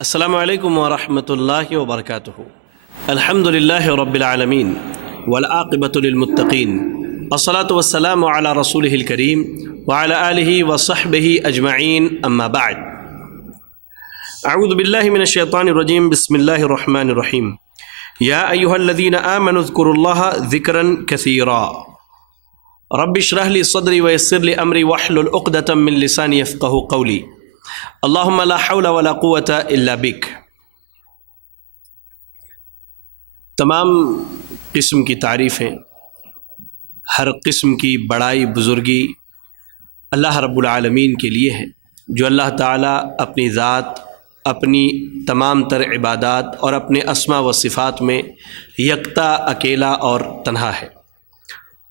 السلام علیکم ورحمۃ اللہ وبرکاتہ۔ الحمد للہ رب العالمین والعاقبۃ للمتقین، الصلاۃ والسلام علی رسولہ الکریم وعلی آلہ وصحبہ اجمعین، اما بعد۔ اعوذ باللہ من الشیطان الرجیم، بسم اللہ الرحمن الرحیم۔ یا ایہا الذین آمنوا اذکروا اللہ ذکرا کثیرا رب اشرح لی صدری ویسر لی امری واحلل عقدۃ من لسانی یفقہوا قولی، اللہم لا حول ولا قوة الا بک۔ تمام قسم کی تعریفیں، ہر قسم کی بڑائی بزرگی اللہ رب العالمین کے لیے ہے، جو اللہ تعالیٰ اپنی ذات، اپنی تمام تر عبادات اور اپنے اسماء و صفات میں یکتا، اکیلا اور تنہا ہے۔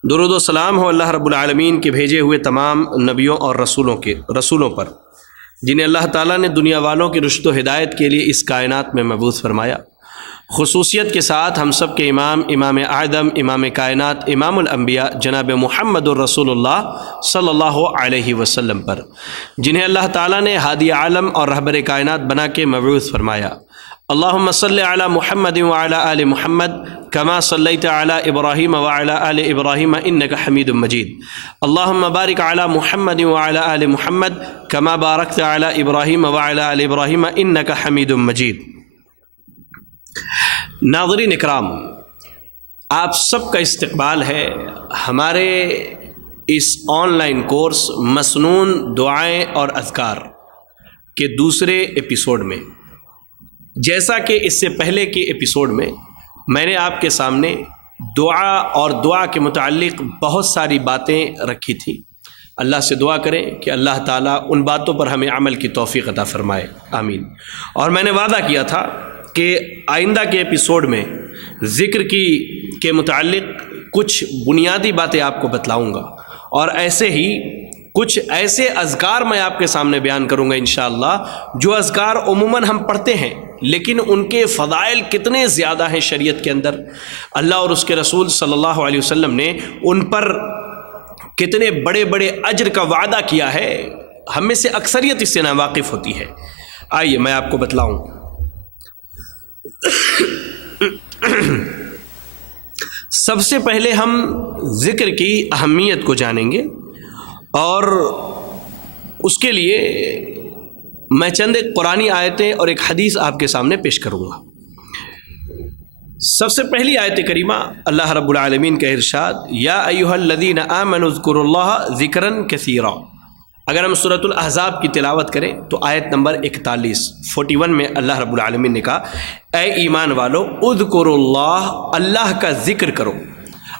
درود و سلام ہو اللہ رب العالمین کے بھیجے ہوئے تمام نبیوں اور رسولوں پر، جنہیں اللہ تعالیٰ نے دنیا والوں کی رشد و ہدایت کے لیے اس کائنات میں مبعوث فرمایا۔ خصوصیت کے ساتھ ہم سب کے امام اعظم، امام کائنات، امام الانبیاء جناب محمد الرسول اللہ صلی اللہ علیہ وسلم پر، جنہیں اللہ تعالیٰ نے ہادی عالم اور رہبر کائنات بنا کے مبعوث فرمایا۔ اللہم صلی علی محمد وعلی آل محمد کما صلیت علی ابراہیم وعلی آل ابراہیم انک حمید مجید۔ اللہم بارک علی محمد وعلی آل محمد کما بارکت علی ابراہیم وعلی آل ابراہیم انک حمید مجید۔ ناظرین اکرام، آپ سب کا استقبال ہے ہمارے اس آن لائن کورس مسنون دعائیں اور اذکار کے دوسرے ایپیسوڈ میں۔ جیسا کہ اس سے پہلے کے ایپیسوڈ میں نے آپ کے سامنے دعا اور دعا کے متعلق بہت ساری باتیں رکھی تھیں۔ اللہ سے دعا کریں کہ اللہ تعالیٰ ان باتوں پر ہمیں عمل کی توفیق عطا فرمائے، آمین۔ اور میں نے وعدہ کیا تھا کہ آئندہ کے ایپیسوڈ میں ذکر کے متعلق کچھ بنیادی باتیں آپ کو بتلاؤں گا، اور ایسے ہی کچھ ایسے اذکار میں آپ کے سامنے بیان کروں گا انشاءاللہ، جو اذکار عموماً ہم پڑھتے ہیں لیکن ان کے فضائل کتنے زیادہ ہیں شریعت کے اندر، اللہ اور اس کے رسول صلی اللہ علیہ وسلم نے ان پر کتنے بڑے بڑے اجر کا وعدہ کیا ہے، ہم میں سے اکثریت اس سے ناواقف ہوتی ہے۔ آئیے میں آپ کو بتلاؤں۔ سب سے پہلے ہم ذکر کی اہمیت کو جانیں گے، اور اس کے لیے میں چند ایک قرآنی آیتیں اور ایک حدیث آپ کے سامنے پیش کروں گا۔ سب سے پہلی آیت کریمہ اللہ رب العالمین کا ارشاد، یا ایھا الذین آمنوا اذکروا اللہ ذکرا کثیرا۔ اگر ہم سورۃ الاحزاب کی تلاوت کریں تو آیت نمبر 41 میں اللہ رب العالمین نے کہا، اے ایمان والو اذکروا اللہ، اللہ کا ذکر کرو،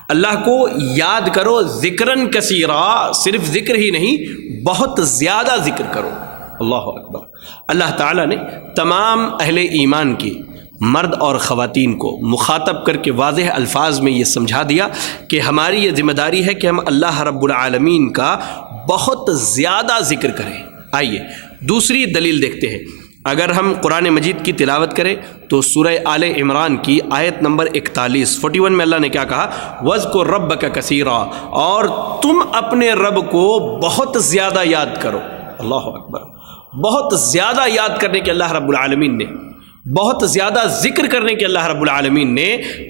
اللہ کو یاد کرو، ذکرن کثیرا، صرف ذکر ہی نہیں بہت زیادہ ذکر کرو۔ اللہ اکبر۔ اللہ تعالیٰ نے تمام اہل ایمان کی مرد اور خواتین کو مخاطب کر کے واضح الفاظ میں یہ سمجھا دیا کہ ہماری یہ ذمہ داری ہے کہ ہم اللہ رب العالمین کا بہت زیادہ ذکر کریں۔ آئیے دوسری دلیل دیکھتے ہیں۔ اگر ہم قرآن مجید کی تلاوت کریں تو سورہ آل عمران کی آیت نمبر 41 میں اللہ نے کیا کہا، وَاذْكُرْ رَبَّكَ كَثِيرًا، اور تم اپنے رب کو بہت زیادہ یاد کرو۔ اللہ اکبر۔ بہت زیادہ یاد کرنے کے اللہ رب العالمین نے، بہت زیادہ ذکر کرنے کے اللہ رب العالمین نے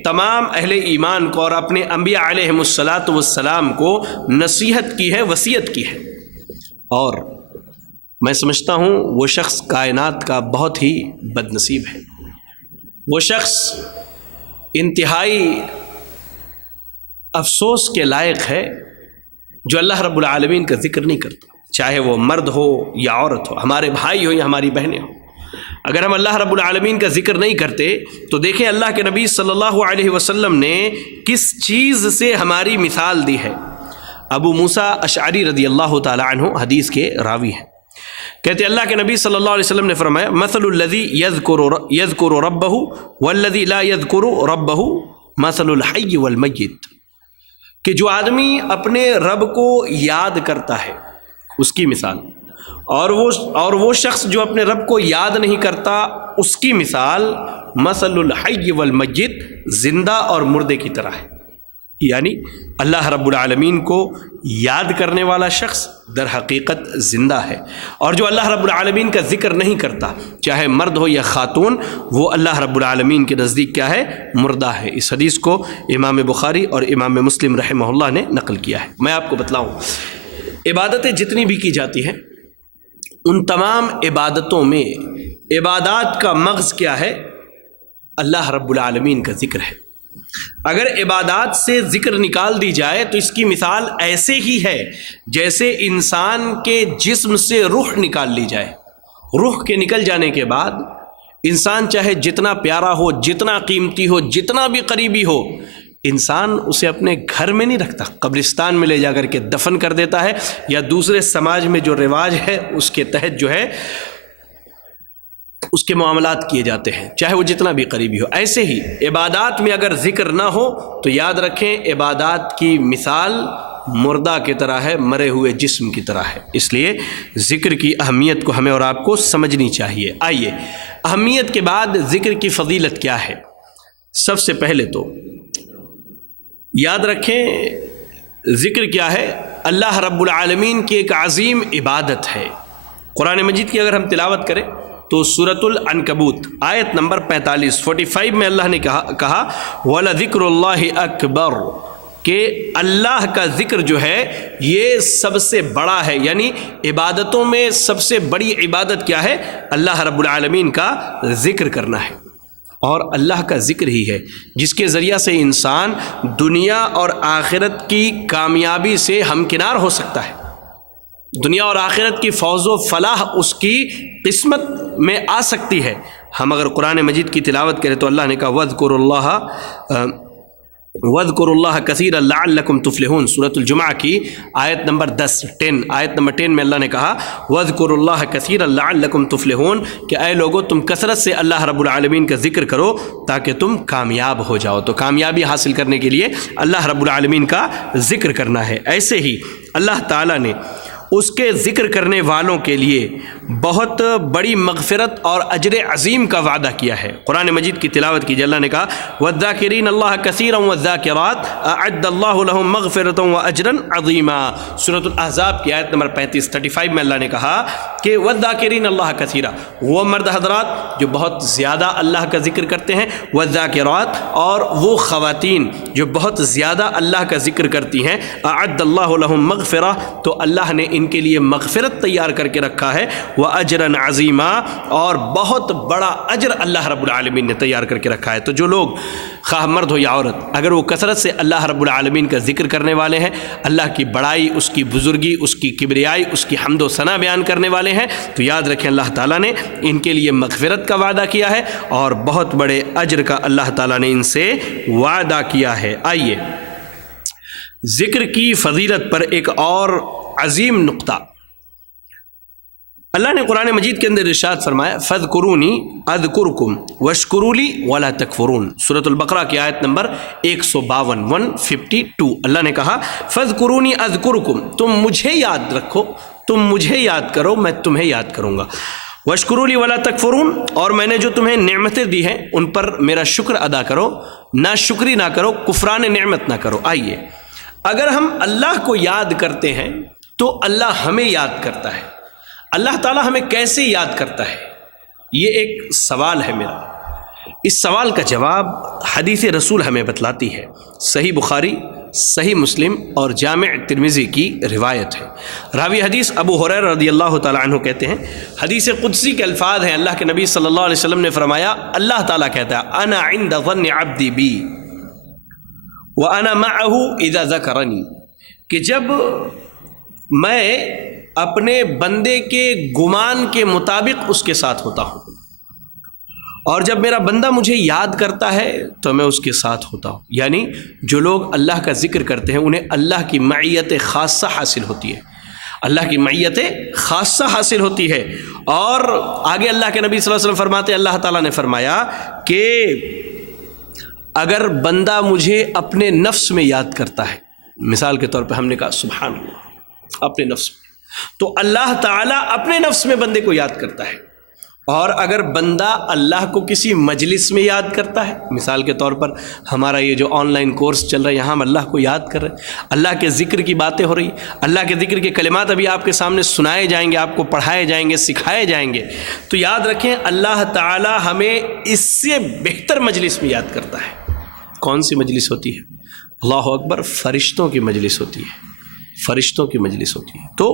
تمام اہل ایمان کو اور اپنے انبیاء علیہم الصلاۃ والسلام کو نصیحت کی ہے، وصیت کی ہے۔ اور میں سمجھتا ہوں وہ شخص کائنات کا بہت ہی بد نصیب ہے، وہ شخص انتہائی افسوس کے لائق ہے جو اللہ رب العالمین کا ذکر نہیں کرتا، چاہے وہ مرد ہو یا عورت ہو، ہمارے بھائی ہو یا ہماری بہنیں ہوں۔ اگر ہم اللہ رب العالمین کا ذکر نہیں کرتے تو دیکھیں اللہ کے نبی صلی اللہ علیہ وسلم نے کس چیز سے ہماری مثال دی ہے۔ ابو موسیٰ اشعری رضی اللہ تعالی عنہ حدیث کے راوی ہیں، کہتے اللہ کے نبی صلی اللہ علیہ وسلم نے فرمایا، مثل الذی یذکر ربہ والذی لا یذکر ربہ مثل الحی والمیت، کہ جو آدمی اپنے رب کو یاد کرتا ہے اس کی مثال، اور وہ شخص جو اپنے رب کو یاد نہیں کرتا اس کی مثال مثل الحی والمیت، زندہ اور مردے کی طرح ہے۔ یعنی اللہ رب العالمین کو یاد کرنے والا شخص در حقیقت زندہ ہے، اور جو اللہ رب العالمین کا ذکر نہیں کرتا، چاہے مرد ہو یا خاتون، وہ اللہ رب العالمین کے نزدیک کیا ہے؟ مردہ ہے۔ اس حدیث کو امام بخاری اور امام مسلم رحمہ اللہ نے نقل کیا ہے۔ میں آپ کو بتلاؤں، عبادتیں جتنی بھی کی جاتی ہیں، ان تمام عبادتوں میں عبادات کا مغز کیا ہے؟ اللہ رب العالمین کا ذکر ہے۔ اگر عبادات سے ذکر نکال دی جائے تو اس کی مثال ایسے ہی ہے جیسے انسان کے جسم سے روح نکال لی جائے۔ روح کے نکل جانے کے بعد انسان چاہے جتنا پیارا ہو، جتنا قیمتی ہو، جتنا بھی قریبی ہو، انسان اسے اپنے گھر میں نہیں رکھتا، قبرستان میں لے جا کر کے دفن کر دیتا ہے، یا دوسرے سماج میں جو رواج ہے اس کے تحت جو ہے اس کے معاملات کیے جاتے ہیں، چاہے وہ جتنا بھی قریبی ہو۔ ایسے ہی عبادات میں اگر ذکر نہ ہو تو یاد رکھیں عبادات کی مثال مردہ کی طرح ہے، مرے ہوئے جسم کی طرح ہے۔ اس لیے ذکر کی اہمیت کو ہمیں اور آپ کو سمجھنی چاہیے۔ آئیے، اہمیت کے بعد ذکر کی فضیلت کیا ہے؟ سب سے پہلے تو یاد رکھیں ذکر کیا ہے؟ اللہ رب العالمین کی ایک عظیم عبادت ہے۔ قرآن مجید کی اگر ہم تلاوت کریں تو سورۃ العنکبوت آیت نمبر 45 میں اللہ نے کہا وَلَذِكْرُ اللَّهِ أَكْبَرُ، کہ اللہ کا ذکر جو ہے یہ سب سے بڑا ہے، یعنی عبادتوں میں سب سے بڑی عبادت کیا ہے؟ اللہ رب العالمین کا ذکر کرنا ہے۔ اور اللہ کا ذکر ہی ہے جس کے ذریعہ سے انسان دنیا اور آخرت کی کامیابی سے ہمکنار ہو سکتا ہے، دنیا اور آخرت کی فوز و فلاح اس کی قسمت میں آ سکتی ہے۔ ہم اگر قرآن مجید کی تلاوت کریں تو اللہ نے کہا وَاذْكُرُوا اللَّهَ كَثِيرًا لَعَلَّكُمْ تُفْلِحُونَ، سورۃ الجمعہ کی آیت نمبر 10 آیت نمبر 10 میں اللہ نے کہا وَاذْكُرُوا اللَّهَ كَثِيرًا لَعَلَّكُمْ تُفْلِحُونَ، کہ اے لوگو تم کثرت سے اللہ رب العالمین کا ذکر کرو تاکہ تم کامیاب ہو جاؤ۔ تو کامیابی حاصل کرنے کے لیے اللہ رب العالمین کا ذکر کرنا ہے۔ ایسے ہی اللہ تعالیٰ نے اس کے ذکر کرنے والوں کے لیے بہت بڑی مغفرت اور اجر عظیم کا وعدہ کیا ہے۔ قرآن مجید کی تلاوت کیجیے، اللہ نے کہا وَالذَّاكِرِينَ اللَّهَ كَثِيرًا وَالذَّاكِرَاتِ أَعَدَّ اللَّهُ لَهُم مَّغْفِرَةً وَأَجْرًا عَظِيمًا، سورۃ الاحزاب کی آیت نمبر 35 میں اللہ نے کہا کہ وَالذَّاكِرِينَ اللَّهَ كَثِيرًا، وہ مرد حضرات جو بہت زیادہ اللہ کا ذکر کرتے ہیں، وَالذَّاكِرَاتِ، اور وہ خواتین جو بہت زیادہ اللہ کا ذکر کرتی ہیں، أَعَدَّ اللَّهُ لَهُم مَّغْفِرَةً، تو اللہ نے ان کے لیے مغفرت تیار کر کے رکھا ہے، وَأَجْرًا عَظِيمًا، اور بہت بڑا اجر اللہ رب العالمین نے تیار کر کے رکھا ہے۔ تو جو لوگ خواہ مرد ہو یا عورت اگر وہ کثرت سے اللہ رب العالمین کا ذکر کرنے والے ہیں، اللہ کی بڑائی، اس کی بزرگی، اس کی کبریائی، اس کی حمد و ثنا بیان کرنے والے ہیں، تو یاد رکھیں اللہ تعالیٰ نے ان کے لیے مغفرت کا وعدہ کیا ہے اور بہت بڑے اجر کا اللہ تعالیٰ نے ان سے وعدہ کیا ہے۔ آئیے ذکر کی فضیلت پر ایک اور عظیم نقطہ، اللہ نے قرآن مجید کے اندر ارشاد فرمایا فَاذْكُرُونِي أَذْكُرْكُمْ وَاشْكُرُوا لِي وَلَا تَكْفُرُونَ، سورۃ البقرہ کی آیت نمبر 152 اللہ نے کہا فَاذْكُرُونِي أَذْكُرْكُمْ، تم مجھے یاد رکھو، تم مجھے یاد کرو، میں تمہیں یاد کروں گا، وَاشْكُرُوا لِي وَلَا تَكْفُرُونَ، اور میں نے جو تمہیں نعمتیں دی ہیں ان پر میرا شکر ادا کرو، ناشکری نہ کرو، کفران نعمت نہ کرو۔ آئیے اگر ہم اللہ کو یاد کرتے ہیں تو اللہ ہمیں یاد کرتا ہے۔ اللہ تعالیٰ ہمیں کیسے یاد کرتا ہے؟ یہ ایک سوال ہے میرا، اس سوال کا جواب حدیث رسول ہمیں بتلاتی ہے۔ صحیح بخاری، صحیح مسلم اور جامع ترمذی کی روایت ہے۔ راوی حدیث ابو ہریرہ رضی اللہ تعالیٰ عنہ کہتے ہیں، حدیث قدسی کے الفاظ ہیں، اللہ کے نبی صلی اللہ علیہ وسلم نے فرمایا، اللہ تعالیٰ کہتا ہے انا عند ظن عبدی بی وانا معه اذا ذکرنی، کہ جب میں اپنے بندے کے گمان کے مطابق اس کے ساتھ ہوتا ہوں، اور جب میرا بندہ مجھے یاد کرتا ہے تو میں اس کے ساتھ ہوتا ہوں۔ یعنی جو لوگ اللہ کا ذکر کرتے ہیں انہیں اللہ کی معیت خاصہ حاصل ہوتی ہے، اللہ کی معیت خاصہ حاصل ہوتی ہے۔ اور آگے اللہ کے نبی صلی اللہ علیہ وسلم فرماتے ہیں، اللہ تعالیٰ نے فرمایا کہ اگر بندہ مجھے اپنے نفس میں یاد کرتا ہے، مثال کے طور پہ ہم نے کہا سبحان اللہ اپنے نفس میں، تو اللہ تعالیٰ اپنے نفس میں بندے کو یاد کرتا ہے، اور اگر بندہ اللہ کو کسی مجلس میں یاد کرتا ہے، مثال کے طور پر ہمارا یہ جو آن لائن کورس چل رہا ہے، یہاں ہم اللہ کو یاد کر رہے ہیں، اللہ کے ذکر کی باتیں ہو رہی، اللہ کے ذکر کے کلمات ابھی آپ کے سامنے سنائے جائیں گے، آپ کو پڑھائے جائیں گے، سکھائے جائیں گے، تو یاد رکھیں اللہ تعالی ہمیں اس سے بہتر مجلس میں یاد کرتا ہے۔ کون سی مجلس ہوتی ہے؟ اللہ اکبر، فرشتوں کی مجلس ہوتی ہے، فرشتوں کی مجلس ہوتی ہے۔ تو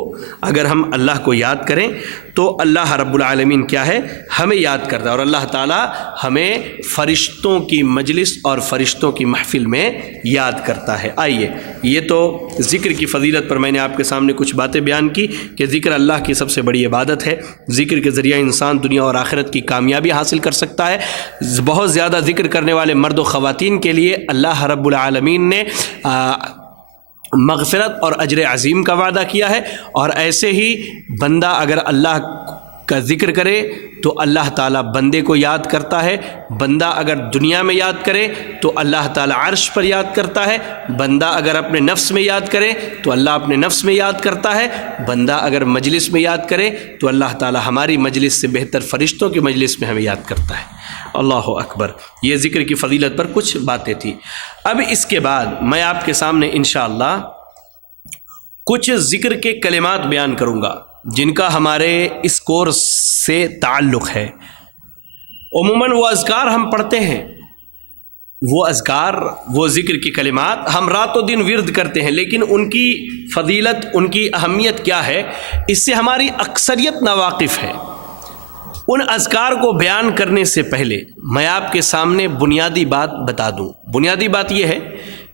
اگر ہم اللہ کو یاد کریں تو اللہ رب العالمین کیا ہے، ہمیں یاد کرتا ہے، اور اللہ تعالیٰ ہمیں فرشتوں کی مجلس اور فرشتوں کی محفل میں یاد کرتا ہے۔ آئیے، یہ تو ذکر کی فضیلت پر میں نے آپ کے سامنے کچھ باتیں بیان کی کہ ذکر اللہ کی سب سے بڑی عبادت ہے، ذکر کے ذریعہ انسان دنیا اور آخرت کی کامیابی حاصل کر سکتا ہے۔ بہت زیادہ ذکر کرنے والے مرد و خواتین کے لیے اللہ رب العالمین نے مغفرت اور اجر عظیم کا وعدہ کیا ہے، اور ایسے ہی بندہ اگر اللہ کا ذکر کرے تو اللہ تعالیٰ بندے کو یاد کرتا ہے، بندہ اگر دنیا میں یاد کرے تو اللہ تعالیٰ عرش پر یاد کرتا ہے، بندہ اگر اپنے نفس میں یاد کرے تو اللہ اپنے نفس میں یاد کرتا ہے، بندہ اگر مجلس میں یاد کرے تو اللہ تعالیٰ ہماری مجلس سے بہتر فرشتوں کی مجلس میں ہمیں یاد کرتا ہے۔ اللہ اکبر، یہ ذکر کی فضیلت پر کچھ باتیں تھیں۔ اب اس کے بعد میں آپ کے سامنے انشاءاللہ کچھ ذکر کے کلمات بیان کروں گا جن کا ہمارے اس کورس سے تعلق ہے۔ عموماً وہ اذکار ہم پڑھتے ہیں، وہ اذکار، وہ ذکر کی کلمات ہم رات و دن ورد کرتے ہیں، لیکن ان کی فضیلت، ان کی اہمیت کیا ہے، اس سے ہماری اکثریت ناواقف ہے۔ ان اذکار کو بیان کرنے سے پہلے میں آپ کے سامنے بنیادی بات بتا دوں۔ بنیادی بات یہ ہے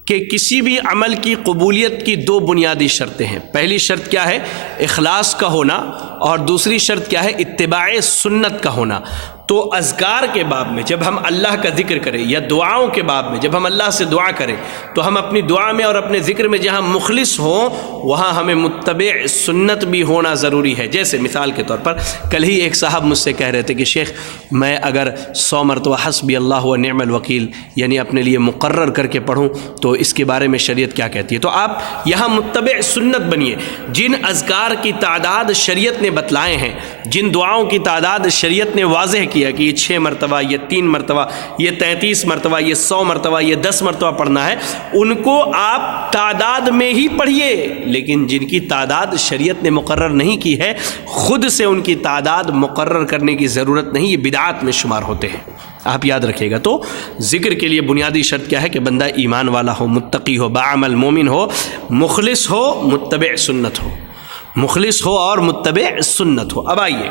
کہ کسی بھی عمل کی قبولیت کی دو بنیادی شرطیں ہیں۔ پہلی شرط کیا ہے؟ اخلاص کا ہونا، اور دوسری شرط کیا ہے؟ اتباع سنت کا ہونا۔ تو اذکار کے باب میں جب ہم اللہ کا ذکر کریں، یا دعاؤں کے باب میں جب ہم اللہ سے دعا کریں، تو ہم اپنی دعا میں اور اپنے ذکر میں جہاں مخلص ہوں وہاں ہمیں متبع سنت بھی ہونا ضروری ہے۔ جیسے مثال کے طور پر کل ہی ایک صاحب مجھ سے کہہ رہے تھے کہ شیخ میں اگر 100 مرتبہ حسبی اللہ و نعم الوکیل یعنی اپنے لیے مقرر کر کے پڑھوں تو اس کے بارے میں شریعت کیا کہتی ہے؟ تو آپ یہاں متبع سنت بنیے۔ جن اذکار کی تعداد شریعت نے بتلائے ہیں، جن دعاؤں کی تعداد شریعت نے واضح کی کہ یہ 6 مرتبہ، یہ 3 مرتبہ، یہ 33 مرتبہ، یہ 100 مرتبہ، یہ 10 مرتبہ پڑھنا ہے، ان کو آپ تعداد میں ہی پڑھیے۔ لیکن جن کی تعداد شریعت نے مقرر نہیں کی ہے، خود سے ان کی تعداد مقرر کرنے کی ضرورت نہیں، یہ بدعات میں شمار ہوتے ہیں، آپ یاد رکھیے گا۔ تو ذکر کے لیے بنیادی شرط کیا ہے کہ بندہ ایمان والا ہو، متقی ہو، باعمل مومن ہو، مخلص ہو، متبع سنت ہو، مخلص ہو اور متبع سنت ہو۔ اب آئیے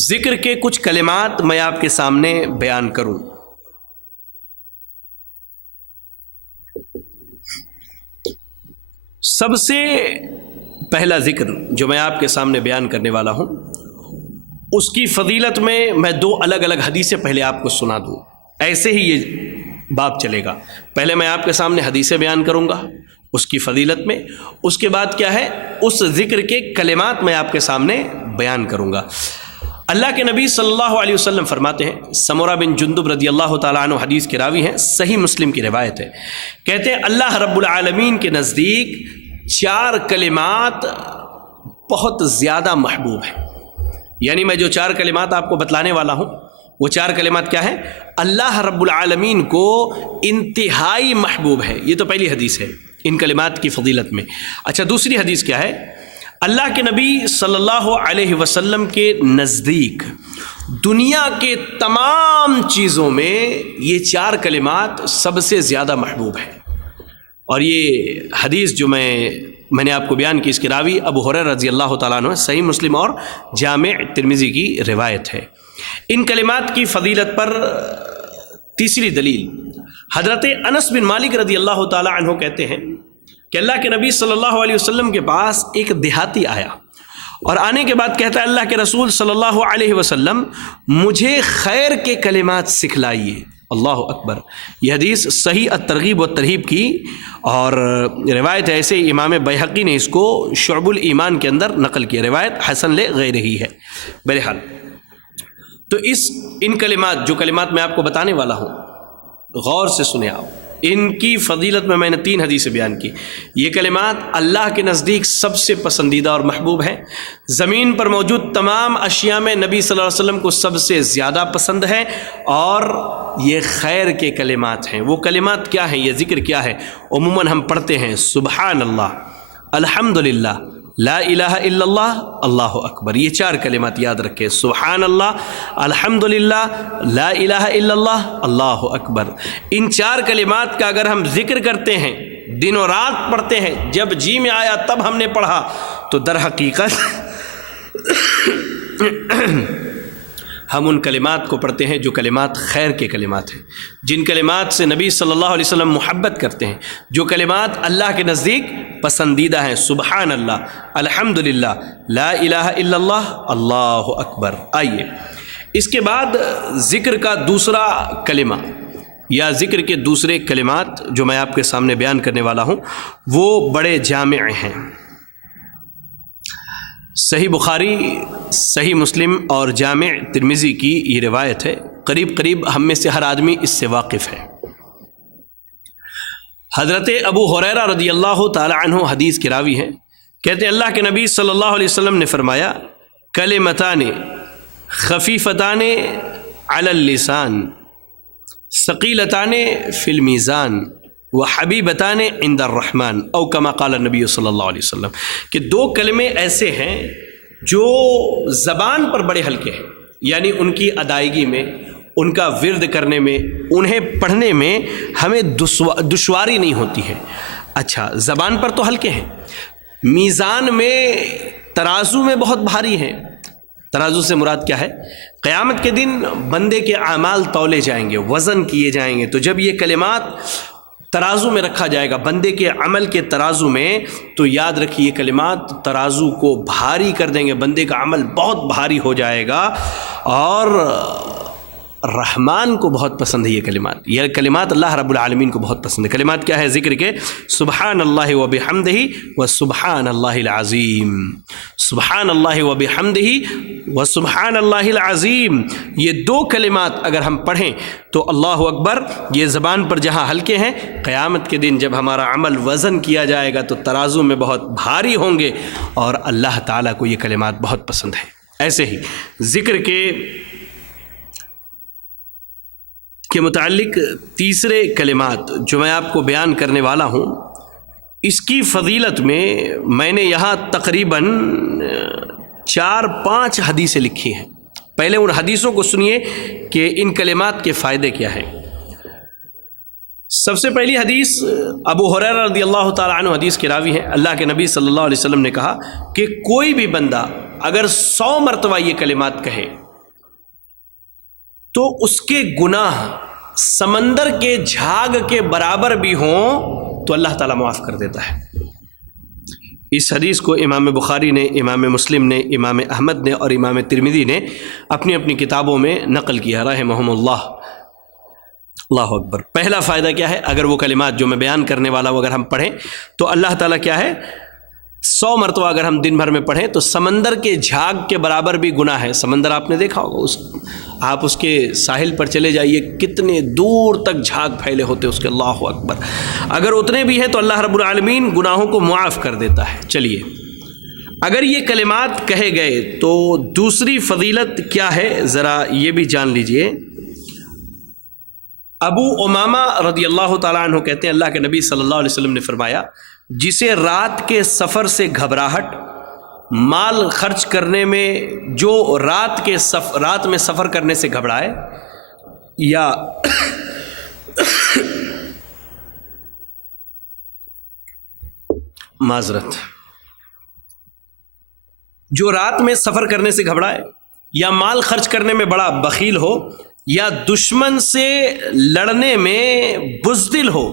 ذکر کے کچھ کلمات میں آپ کے سامنے بیان کروں۔ سب سے پہلا ذکر جو میں آپ کے سامنے بیان کرنے والا ہوں، اس کی فضیلت میں 2 الگ الگ حدیثیں پہلے آپ کو سنا دوں، ایسے ہی یہ باب چلے گا۔ پہلے میں آپ کے سامنے حدیثیں بیان کروں گا اس کی فضیلت میں، اس کے بعد کیا ہے، اس ذکر کے کلمات میں آپ کے سامنے بیان کروں گا۔ اللہ کے نبی صلی اللہ علیہ وسلم فرماتے ہیں، سمورہ بن جندب رضی اللہ تعالیٰ عنہ حدیث کے راوی ہیں، صحیح مسلم کی روایت ہے، کہتے ہیں اللہ رب العالمین کے نزدیک 4 کلمات بہت زیادہ محبوب ہیں۔ یعنی میں جو 4 کلمات آپ کو بتلانے والا ہوں، وہ 4 کلمات کیا ہیں؟ اللہ رب العالمین کو انتہائی محبوب ہے۔ یہ تو پہلی حدیث ہے ان کلمات کی فضیلت میں۔ اچھا، دوسری حدیث کیا ہے؟ اللہ کے نبی صلی اللہ علیہ وسلم کے نزدیک دنیا کے تمام چیزوں میں یہ 4 کلمات سب سے زیادہ محبوب ہیں۔ اور یہ حدیث جو میں نے آپ کو بیان کی، اس کے راوی ابو ہریرہ رضی اللہ تعالیٰ عنہ، صحیح مسلم اور جامع ترمذی کی روایت ہے۔ ان کلمات کی فضیلت پر تیسری دلیل، حضرت انس بن مالک رضی اللہ تعالیٰ عنہ کہتے ہیں کہ اللہ کے نبی صلی اللہ علیہ وسلم کے پاس ایک دیہاتی آیا، اور آنے کے بعد کہتا ہے اللہ کے رسول صلی اللہ علیہ وسلم مجھے خیر کے کلمات سکھلائیے۔ اللہ اکبر، یہ حدیث صحیح الترغیب و ترہیب کی اور روایت ایسے امام بیہقی نے اس کو شعب الایمان کے اندر نقل کی، روایت حسن لغیرہ ہی ہے۔ بہرحال تو ان کلمات، جو کلمات میں آپ کو بتانے والا ہوں، غور سے سنیں آپ۔ ان کی فضیلت میں نے 3 حدیثیں بیان کی. یہ کلمات اللہ کے نزدیک سب سے پسندیدہ اور محبوب ہیں. زمین پر موجود تمام اشیاء میں نبی صلی اللہ علیہ وسلم کو سب سے زیادہ پسند ہے، اور یہ خیر کے کلمات ہیں. وہ کلمات کیا ہیں، یہ ذکر کیا ہے؟ عموماً ہم پڑھتے ہیں سبحان اللہ، الحمدللہ، لا الہ الا اللہ، اللہ اکبر. یہ 4 کلمات یاد رکھیں، سبحان اللہ، الحمدللہ، لا الہ الا اللہ، اللہ اکبر. ان 4 کلمات کا اگر ہم ذکر کرتے ہیں، دن و رات پڑھتے ہیں، جب جی میں آیا تب ہم نے پڑھا، تو در حقیقت ہم ان کلمات کو پڑھتے ہیں جو کلمات خیر کے کلمات ہیں، جن کلمات سے نبی صلی اللہ علیہ وسلم محبت کرتے ہیں، جو کلمات اللہ کے نزدیک پسندیدہ ہیں. سبحان اللہ، الحمدللہ، لا الہ الا اللہ، اللہ اکبر. آئیے اس کے بعد ذکر کا دوسرا کلمہ یا ذکر کے دوسرے کلمات جو میں آپ کے سامنے بیان کرنے والا ہوں وہ بڑے جامع ہیں. صحیح بخاری، صحیح مسلم اور جامع ترمذی کی یہ روایت ہے. قریب قریب ہم میں سے ہر آدمی اس سے واقف ہے. حضرت ابو ہریرہ رضی اللہ تعالی عنہ حدیث کے راوی ہیں. کہتے ہیں اللہ کے نبی صلی اللہ علیہ وسلم نے فرمایا، کلمتان خفیفتان علی اللسان ثقیلتان فی المیزان وحبیبتان عند الرحمن او کما قال النبی صلی اللہ علیہ وسلم، کہ 2 کلمے ایسے ہیں جو زبان پر بڑے ہلکے ہیں، یعنی ان کی ادائیگی میں، ان کا ورد کرنے میں، انہیں پڑھنے میں ہمیں دشواری نہیں ہوتی ہے. اچھا، زبان پر تو ہلکے ہیں، میزان میں، ترازو میں بہت بھاری ہیں. ترازو سے مراد کیا ہے؟ قیامت کے دن بندے کے اعمال تولے جائیں گے، وزن کیے جائیں گے. تو جب یہ کلمات ترازو میں رکھا جائے گا، بندے کے عمل کے ترازو میں، تو یاد رکھیے یہ کلمات ترازو کو بھاری کر دیں گے، بندے کا عمل بہت بھاری ہو جائے گا. اور رحمان کو بہت پسند ہے یہ کلمات اللہ رب العالمین کو بہت پسند ہے. کلمات کیا ہے ذکر کے؟ سبحان اللہ و بحمدہ و سبحان اللہ العظیم. سبحان اللہ و بحمدہ و سبحان اللہ العظیم. یہ 2 کلمات اگر ہم پڑھیں تو اللہ اکبر، یہ زبان پر جہاں ہلکے ہیں، قیامت کے دن جب ہمارا عمل وزن کیا جائے گا تو ترازو میں بہت بھاری ہوں گے، اور اللہ تعالیٰ کو یہ کلمات بہت پسند ہے. ایسے ہی ذکر کے متعلق تیسرے کلمات جو میں آپ کو بیان کرنے والا ہوں، اس کی فضیلت میں نے یہاں تقریباً 4-5 حدیثیں لکھی ہیں. پہلے ان حدیثوں کو سنیے کہ ان کلمات کے فائدے کیا ہیں. سب سے پہلی حدیث ابو ہریرہ رضی اللہ تعالی عنہ حدیث کے راوی ہیں. اللہ کے نبی صلی اللہ علیہ وسلم نے کہا کہ کوئی بھی بندہ اگر 100 مرتبہ یہ کلمات کہے تو اس کے گناہ سمندر کے جھاگ کے برابر بھی ہوں تو اللہ تعالیٰ معاف کر دیتا ہے. اس حدیث کو امام بخاری نے، امام مسلم نے، امام احمد نے اور امام ترمذی نے اپنی اپنی کتابوں میں نقل کیا رحمہم اللہ. اللہ اکبر. پہلا فائدہ کیا ہے؟ اگر وہ کلمات جو میں بیان کرنے والا وہ اگر ہم پڑھیں تو اللہ تعالیٰ کیا ہے، 100 مرتبہ اگر ہم دن بھر میں پڑھیں تو سمندر کے جھاگ کے برابر بھی گناہ ہے. سمندر آپ نے دیکھا ہوگا، آپ اس کے ساحل پر چلے جائیے، کتنے دور تک جھاگ پھیلے ہوتے اس کے. اللہ اکبر. اگر اتنے بھی ہیں تو اللہ رب العالمین گناہوں کو معاف کر دیتا ہے. چلیے، اگر یہ کلمات کہے گئے تو دوسری فضیلت کیا ہے ذرا یہ بھی جان لیجئے. ابو امامہ رضی اللہ تعالیٰ عنہ کہتے ہیں اللہ کے نبی صلی اللہ علیہ وسلم نے فرمایا، جسے رات کے سفر سے گھبراہٹ، مال خرچ کرنے میں، جو رات میں سفر کرنے سے گھبرائے، یا معذرت، جو رات میں سفر کرنے سے گھبرائے یا مال خرچ کرنے میں بڑا بخیل ہو یا دشمن سے لڑنے میں بزدل ہو،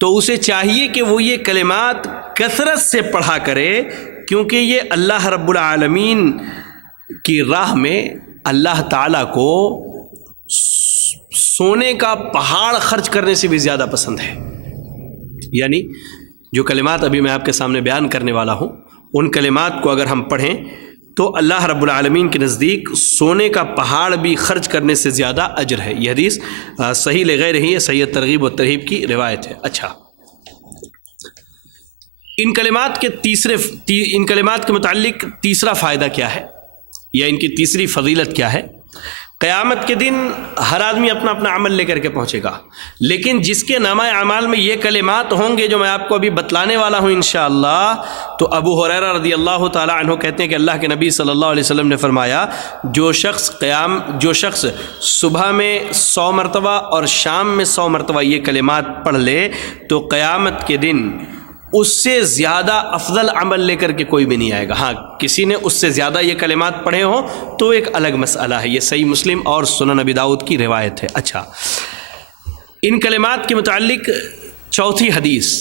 تو اسے چاہیے کہ وہ یہ کلمات کثرت سے پڑھا کرے، کیونکہ یہ اللہ رب العالمین کی راہ میں اللہ تعالیٰ کو سونے کا پہاڑ خرچ کرنے سے بھی زیادہ پسند ہے. یعنی جو کلمات ابھی میں آپ کے سامنے بیان کرنے والا ہوں، ان کلمات کو اگر ہم پڑھیں تو اللہ رب العالمین کے نزدیک سونے کا پہاڑ بھی خرچ کرنے سے زیادہ اجر ہے۔ یہ حدیث صحیح لغیر ہی ہے، صحیح ترغیب و ترہیب کی روایت ہے۔ اچھا، ان کلمات کے متعلق تیسرا فائدہ کیا ہے، یا ان کی تیسری فضیلت کیا ہے؟ قیامت کے دن ہر آدمی اپنا اپنا عمل لے کر کے پہنچے گا، لیکن جس کے نامہ اعمال میں یہ کلمات ہوں گے جو میں آپ کو ابھی بتلانے والا ہوں انشاءاللہ، تو ابو ہریرہ رضی اللہ تعالی عنہ کہتے ہیں کہ اللہ کے نبی صلی اللہ علیہ وسلم نے فرمایا، جو شخص صبح میں 100 مرتبہ اور شام میں 100 مرتبہ یہ کلمات پڑھ لے تو قیامت کے دن اس سے زیادہ افضل عمل لے کر کے کوئی بھی نہیں آئے گا۔ ہاں، کسی نے اس سے زیادہ یہ کلمات پڑھے ہوں تو ایک الگ مسئلہ ہے۔ یہ صحیح مسلم اور سنن ابی داؤد کی روایت ہے۔ اچھا، ان کلمات کے متعلق چوتھی حدیث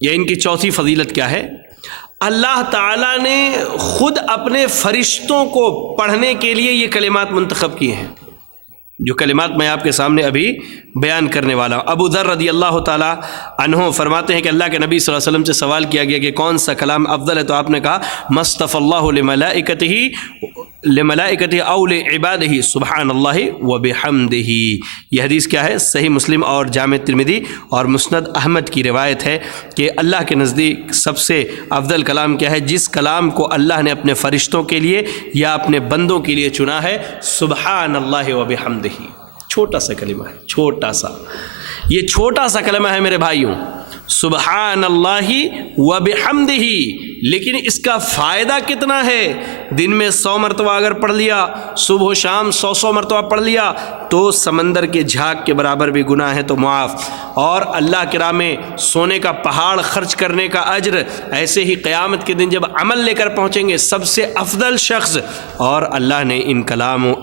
یا ان کی چوتھی فضیلت کیا ہے؟ اللہ تعالیٰ نے خود اپنے فرشتوں کو پڑھنے کے لیے یہ کلمات منتخب کیے ہیں، جو کلمات میں آپ کے سامنے ابھی بیان کرنے والا ہوں۔ ابو ذر رضی اللہ تعالیٰ عنہ فرماتے ہیں کہ اللہ کے نبی صلی اللہ علیہ وسلم سے سوال کیا گیا کہ کون سا کلام افضل ہے، تو آپ نے کہا مصطفی اللہ لملائکتہ او لعبادہ سبحان اللہ وبحمدہ۔ یہ حدیث کیا ہے؟ صحیح مسلم اور جامع ترمذی اور مسند احمد کی روایت ہے کہ اللہ کے نزدیک سب سے افضل کلام کیا ہے؟ جس کلام کو اللہ نے اپنے فرشتوں کے لیے یا اپنے بندوں کے لیے چنا ہے، سبحان اللہ وبحمدہ۔ چھوٹا سا کلمہ ہے، چھوٹا سا، یہ چھوٹا سا کلمہ ہے میرے بھائیوں، سبحان اللہ وبحمدہ، لیکن اس کا فائدہ کتنا ہے؟ دن میں 100 مرتبہ اگر پڑھ لیا، صبح و شام 100 مرتبہ پڑھ لیا تو سمندر کے جھاگ کے برابر بھی گناہ ہے تو معاف، اور اللہ کی راہ میں سونے کا پہاڑ خرچ کرنے کا اجر۔ ایسے ہی قیامت کے دن جب عمل لے کر پہنچیں گے سب سے افضل شخص، اور اللہ نے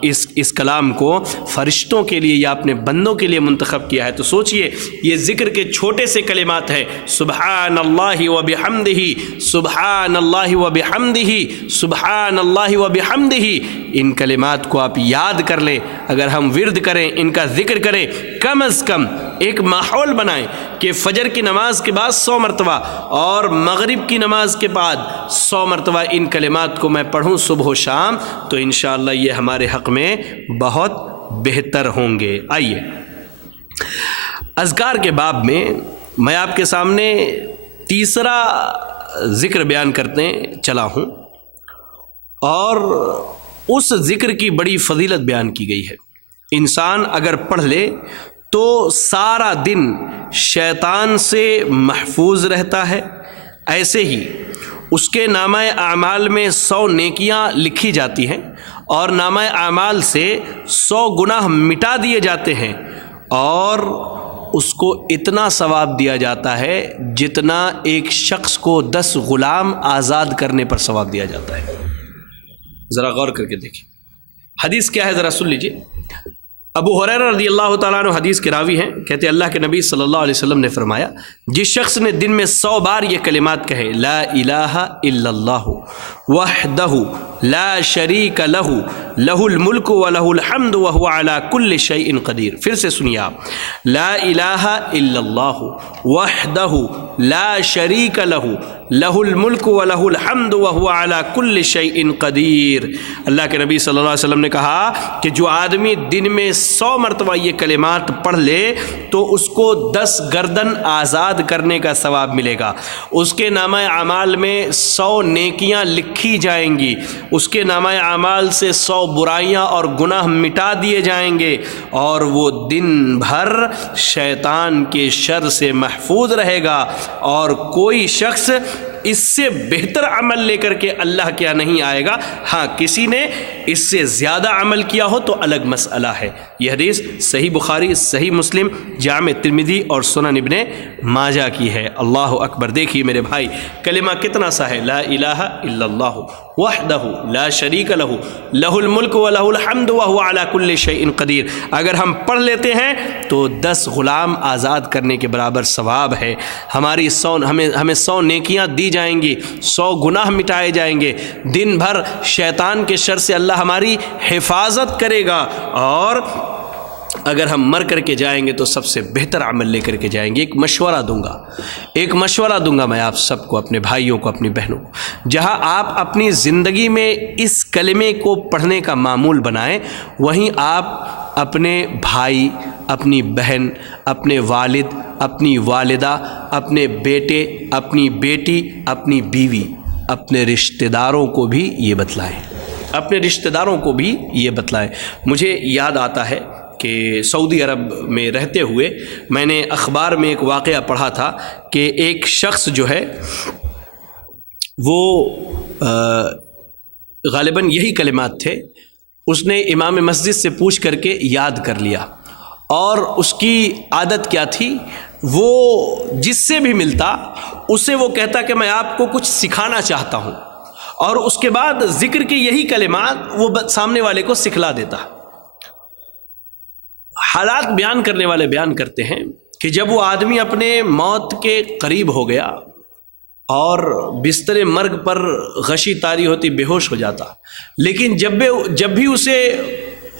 اس کلام کو فرشتوں کے لیے یا اپنے بندوں کے لیے منتخب کیا ہے۔ تو سوچئے، یہ ذکر کے چھوٹے سے کلمات ہیں، سبحان اللہ وبحمدہ، سبحان اللہ وبحمدہ، سبحان اللہ وبحمدہ۔ ان کلمات کو آپ یاد کر لیں، اگر ہم ورد کریں، ان کا ذکر کریں، کم از کم ایک ماحول بنائیں کہ فجر کی نماز کے بعد 100 مرتبہ اور مغرب کی نماز کے بعد 100 مرتبہ ان کلمات کو میں پڑھوں صبح و شام، تو انشاءاللہ یہ ہمارے حق میں بہت بہتر ہوں گے۔ آئیے، اذکار کے باب میں آپ کے سامنے تیسرا ذکر بیان کرتے چلا ہوں، اور اس ذکر کی بڑی فضیلت بیان کی گئی ہے۔ انسان اگر پڑھ لے تو سارا دن شیطان سے محفوظ رہتا ہے، ایسے ہی اس کے نامہ اعمال میں 100 نیکیاں لکھی جاتی ہیں، اور نامہ اعمال سے 100 گناہ مٹا دیے جاتے ہیں، اور اس کو اتنا ثواب دیا جاتا ہے جتنا ایک شخص کو 10 غلام آزاد کرنے پر ثواب دیا جاتا ہے۔ ذرا غور کر کے دیکھیں حدیث کیا ہے، ذرا سن لیجیے۔ ابو ہریرہ رضی اللہ تعالیٰ عنہ حدیث کے راوی ہیں، کہتے ہیں اللہ کے نبی صلی اللہ علیہ وسلم نے فرمایا، جس شخص نے دن میں 100 بار یہ کلمات کہے، لا الہ الا اللہ وحدہ لا شریک لہ لہ الملک ولہ الحمد وہو علی کل شیء قدیر۔ پھر سے سنیے آپ، لا الہ الا اللہ وحدہ لا شریک لہ لہ الملک ولہ الحمد وہو علی کل شیء قدیر۔ اللہ کے نبی صلی اللہ علیہ وسلم نے کہا کہ جو آدمی دن میں 100 مرتبہ یہ کلمات پڑھ لے تو اس کو 10 گردن آزاد کرنے کا ثواب ملے گا، اس کے نامہ اعمال میں 100 نیکیاں لکھی جائیں گی، اس کے نامہ اعمال سے 100 برائیاں اور گناہ مٹا دیے جائیں گے، اور وہ دن بھر شیطان کے شر سے محفوظ رہے گا، اور کوئی شخص اس سے بہتر عمل لے کر کے اللہ کیا نہیں آئے گا۔ ہاں، کسی نے اس سے زیادہ عمل کیا ہو تو الگ مسئلہ ہے۔ یہ حدیث صحیح بخاری، صحیح مسلم، جامع ترمذی اور سنن ابن ماجہ کی ہے۔ اللہ اکبر! دیکھیے میرے بھائی، کلمہ کتنا سا ہے، لا الہ الا اللہ وحدہ لا شریک لہ لہ الملک ولہ الحمد وہو علی کل شیء قدیر۔ اگر ہم پڑھ لیتے ہیں تو 10 غلام آزاد کرنے کے برابر ثواب ہے۔ ہمیں 100 نیکیاں دی جائیں گی، 100 گناہ مٹائے جائیں گے، دن بھر شیطان کے شر سے اللہ ہماری حفاظت کرے گا، اور اگر ہم مر کر کے جائیں گے تو سب سے بہتر عمل لے کر کے جائیں گے۔ ایک مشورہ دوں گا میں آپ سب کو، اپنے بھائیوں کو، اپنی بہنوں کو، جہاں آپ اپنی زندگی میں اس کلمے کو پڑھنے کا معمول بنائیں، وہیں آپ اپنے بھائی، اپنی بہن، اپنے والد، اپنی والدہ، اپنے بیٹے، اپنی بیٹی، اپنی بیوی، اپنے رشتہ داروں کو بھی یہ بتلائیں، اپنے رشتہ داروں کو بھی یہ بتلائیں۔ مجھے یاد آتا ہے کہ سعودی عرب میں رہتے ہوئے میں نے اخبار میں ایک واقعہ پڑھا تھا کہ ایک شخص جو ہے وہ غالباً یہی کلمات تھے، اس نے امام مسجد سے پوچھ کر کے یاد کر لیا، اور اس کی عادت کیا تھی، وہ جس سے بھی ملتا اسے وہ کہتا کہ میں آپ کو کچھ سکھانا چاہتا ہوں، اور اس کے بعد ذکر کے یہی کلمات وہ سامنے والے کو سکھلا دیتا۔ حالات بیان کرنے والے بیان کرتے ہیں کہ جب وہ آدمی اپنے موت کے قریب ہو گیا اور بستر مرگ پر غشی طاری ہوتی بے ہوش ہو جاتا، لیکن جب بھی اسے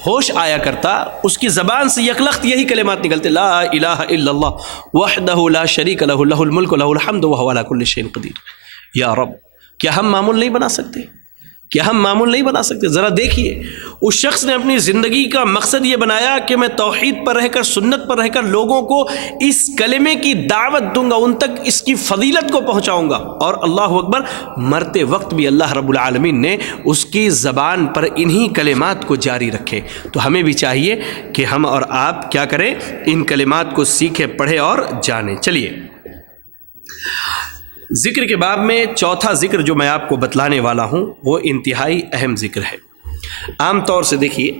ہوش آیا کرتا، اس کی زبان سے یکلخت یہی کلمات نکلتے، لا الہ الا اللہ وحدہ لا شریک لہ لہ الملک لہ الحمد وہو علی کل شیء قدیر۔ یا رب، کیا ہم معمول نہیں بنا سکتے؟ کیا ہم معمول نہیں بنا سکتے؟ ذرا دیکھیے، اس شخص نے اپنی زندگی کا مقصد یہ بنایا کہ میں توحید پر رہ کر، سنت پر رہ کر لوگوں کو اس کلمے کی دعوت دوں گا، ان تک اس کی فضیلت کو پہنچاؤں گا، اور اللہ اکبر، مرتے وقت بھی اللہ رب العالمین نے اس کی زبان پر انہی کلمات کو جاری رکھے۔ تو ہمیں بھی چاہیے کہ ہم اور آپ کیا کریں، ان کلمات کو سیکھیں، پڑھیں اور جانیں۔ چلیے، ذکر کے باب میں چوتھا ذکر جو میں آپ کو بتلانے والا ہوں وہ انتہائی اہم ذکر ہے۔ عام طور سے دیکھیے،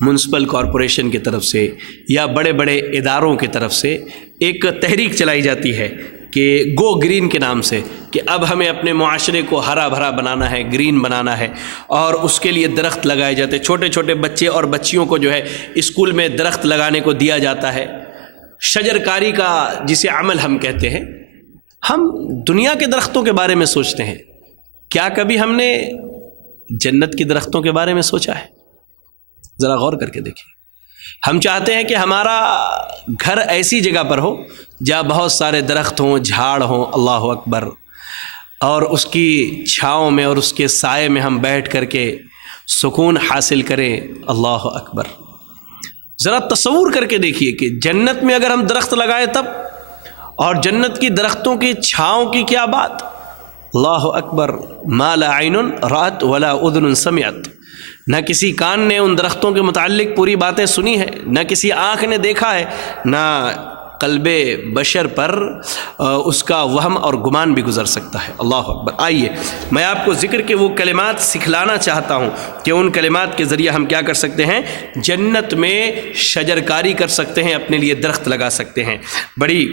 میونسپل کارپوریشن کی طرف سے یا بڑے بڑے اداروں کی طرف سے ایک تحریک چلائی جاتی ہے کہ گو گرین کے نام سے، کہ اب ہمیں اپنے معاشرے کو ہرا بھرا بنانا ہے، گرین بنانا ہے، اور اس کے لیے درخت لگائے جاتے ہیں۔ چھوٹے چھوٹے بچے اور بچیوں کو جو ہے اسکول میں درخت لگانے کو دیا جاتا ہے۔ شجر کاری کا جسے عمل ہم کہتے ہیں، ہم دنیا کے درختوں کے بارے میں سوچتے ہیں، کیا کبھی ہم نے جنت کی درختوں کے بارے میں سوچا ہے؟ ذرا غور کر کے دیکھیں۔ ہم چاہتے ہیں کہ ہمارا گھر ایسی جگہ پر ہو جہاں بہت سارے درخت ہوں، جھاڑ ہوں، اللہ اکبر، اور اس کی چھاؤں میں اور اس کے سائے میں ہم بیٹھ کر کے سکون حاصل کریں، اللہ اکبر۔ ذرا تصور کر کے دیکھیے کہ جنت میں اگر ہم درخت لگائیں تب، اور جنت کی درختوں کی چھاؤں کی کیا بات، اللہ اکبر۔ ما لا عین رأت ولا اذن سمعت، نہ کسی کان نے ان درختوں کے متعلق پوری باتیں سنی ہے، نہ کسی آنکھ نے دیکھا ہے، نہ قلب بشر پر اس کا وہم اور گمان بھی گزر سکتا ہے، اللہ اکبر۔ آئیے، میں آپ کو ذکر کے وہ کلمات سکھلانا چاہتا ہوں کہ ان کلمات کے ذریعے ہم کیا کر سکتے ہیں، جنت میں شجر کاری کر سکتے ہیں، اپنے لیے درخت لگا سکتے ہیں۔ بڑی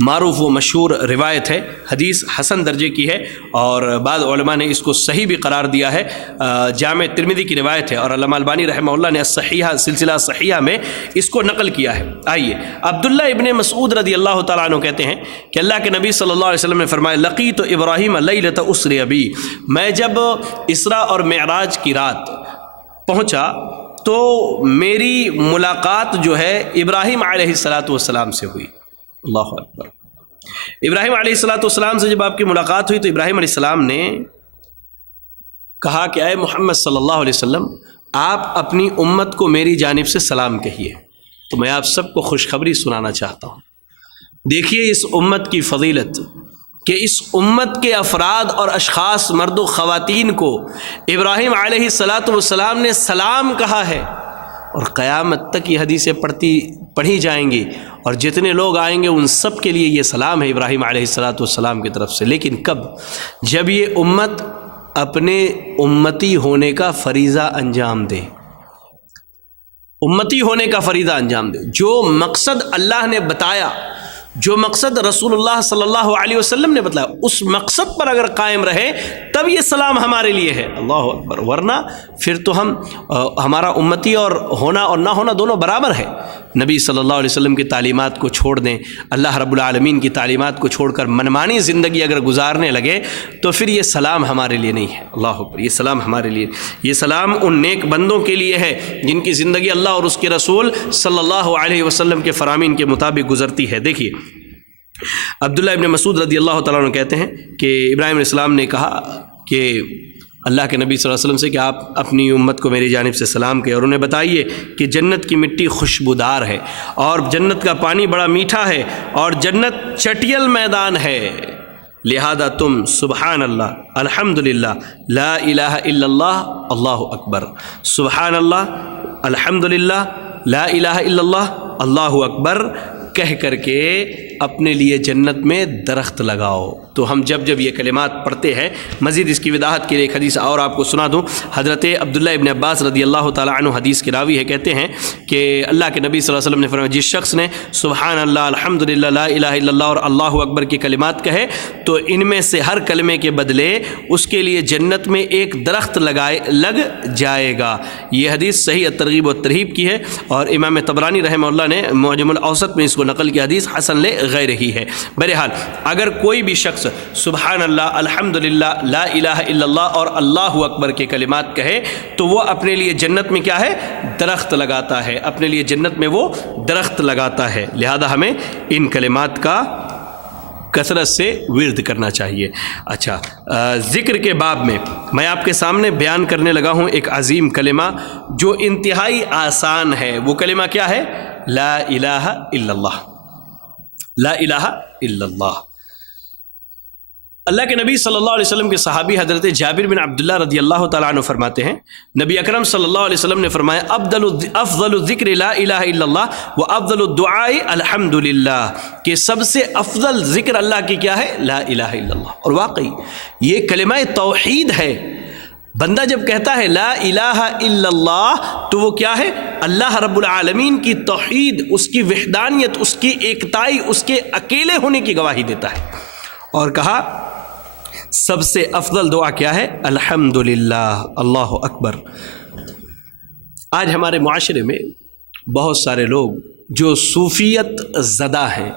معروف و مشہور روایت ہے، حدیث حسن درجے کی ہے، اور بعض علماء نے اس کو صحیح بھی قرار دیا ہے۔ جامع ترمذی کی روایت ہے، اور علامہ البانی رحمہ اللہ نے الصحیحہ، سلسلہ صحیحہ میں اس کو نقل کیا ہے۔ آئیے، عبداللہ ابن مسعود رضی اللہ تعالیٰ عنہ کہتے ہیں کہ اللہ کے نبی صلی اللہ علیہ وسلم نے فرمایا، لقیت ابراہیم لیلۃ اسری بی، میں جب اسراء اور معراج کی رات پہنچا تو میری ملاقات جو ہے ابراہیم علیہ السلام سے ہوئی، اللہ اکبر۔ ابراہیم علیہ السلام سے جب آپ کی ملاقات ہوئی تو ابراہیم علیہ السلام نے کہا کہ اے محمد صلی اللہ علیہ وسلم، آپ اپنی امت کو میری جانب سے سلام کہیے۔ تو میں آپ سب کو خوشخبری سنانا چاہتا ہوں۔ دیکھیے اس امت کی فضیلت، کہ اس امت کے افراد اور اشخاص، مرد و خواتین کو ابراہیم علیہ السلام نے سلام کہا ہے، اور قیامت تک یہ حدیثیں پڑھی جائیں گی، اور جتنے لوگ آئیں گے ان سب کے لیے یہ سلام ہے ابراہیم علیہ السلام کی طرف سے۔ لیکن کب؟ جب یہ امت اپنے امتی ہونے کا فریضہ انجام دے، امتی ہونے کا فریضہ انجام دے، جو مقصد اللہ نے بتایا، جو مقصد رسول اللہ صلی اللہ علیہ وسلم نے بتلایا، اس مقصد پر اگر قائم رہے تب یہ سلام ہمارے لیے ہے، اللہ اکبر۔ ورنہ پھر تو ہمارا امتی اور ہونا اور نہ ہونا دونوں برابر ہے۔ نبی صلی اللہ علیہ وسلم کی تعلیمات کو چھوڑ دیں، اللہ رب العالمین کی تعلیمات کو چھوڑ کر منمانی زندگی اگر گزارنے لگے تو پھر یہ سلام ہمارے لیے نہیں ہے، اللہ اکبر۔ یہ سلام ہمارے لیے، یہ سلام ان نیک بندوں کے لیے ہے جن کی زندگی اللہ اور اس کے رسول صلی اللہ علیہ وسلم کے فرامین کے مطابق گزرتی ہے۔ دیکھیے عبداللہ ابن مسعود رضی اللہ تعالیٰ عنہ کہتے ہیں کہ ابراہیم علیہ السلام نے کہا کہ اللہ کے نبی صلی اللہ علیہ وسلم سے کہ آپ اپنی امت کو میری جانب سے سلام کہیں اور انہیں بتائیے کہ جنت کی مٹی خوشبودار ہے اور جنت کا پانی بڑا میٹھا ہے اور جنت چٹیل میدان ہے، لہذا تم سبحان اللہ الحمدللہ لا الہ الا اللہ اللہ اکبر، سبحان اللہ الحمدللہ لا الہ الا اللہ اللہ اکبر کہہ کر کے اپنے لیے جنت میں درخت لگاؤ۔ تو ہم جب جب یہ کلمات پڑھتے ہیں، مزید اس کی وضاحت کے لیے ایک حدیث اور آپ کو سنا دوں۔ حضرت عبداللہ ابن عباس رضی اللہ تعالیٰ عنہ حدیث کے راوی ہے، کہتے ہیں کہ اللہ کے نبی صلی اللہ علیہ وسلم نے فرمایا جس شخص نے سبحان اللہ الحمدللہ لا الہ الا اللہ اور اللہ اکبر کی کلمات کہے تو ان میں سے ہر کلمے کے بدلے اس کے لیے جنت میں ایک درخت لگ جائے گا۔ یہ حدیث صحیح الترغیب و ترہیب کی ہے اور امام طبرانی رحمہ اللہ نے معجم الاوسط میں اس کو نقل کی، حدیث حسن لے غیر ہی ہے۔ بہرحال اگر کوئی بھی شخص سبحان اللہ الحمدللہ لا الہ الا اللہ اور اللہ اکبر کے کلمات کہے تو وہ اپنے لیے جنت میں کیا ہے؟ درخت لگاتا ہے، اپنے لیے جنت میں وہ درخت لگاتا ہے۔ لہذا ہمیں ان کلمات کا کثرت سے ورد کرنا چاہیے۔ اچھا، ذکر کے باب میں میں آپ کے سامنے بیان کرنے لگا ہوں ایک عظیم کلمہ جو انتہائی آسان ہے۔ وہ کلمہ کیا ہے؟ لا الہ الا اللہ، لا الہ الا اللہ۔ اللہ کے نبی صلی اللہ علیہ وسلم کے صحابی حضرت جابر بن عبداللہ رضی اللہ تعالیٰ عنہ فرماتے ہیں نبی اکرم صلی اللہ علیہ وسلم نے فرمایا افضل الذکر لا الہ الا اللہ و افضل الدعاء الحمدللہ، کہ سب سے افضل ذکر اللہ کی کیا ہے؟ لا الہ الا اللہ۔ اور واقعی یہ کلمہ توحید ہے۔ بندہ جب کہتا ہے لا الہ الا اللہ تو وہ کیا ہے؟ اللہ رب العالمین کی توحید، اس کی وحدانیت، اس کی ایکتائی، اس کے اکیلے ہونے کی گواہی دیتا ہے۔ اور کہا سب سے افضل دعا کیا ہے؟ الحمدللہ، اللہ اکبر۔ آج ہمارے معاشرے میں بہت سارے لوگ جو صوفیت زدہ ہیں،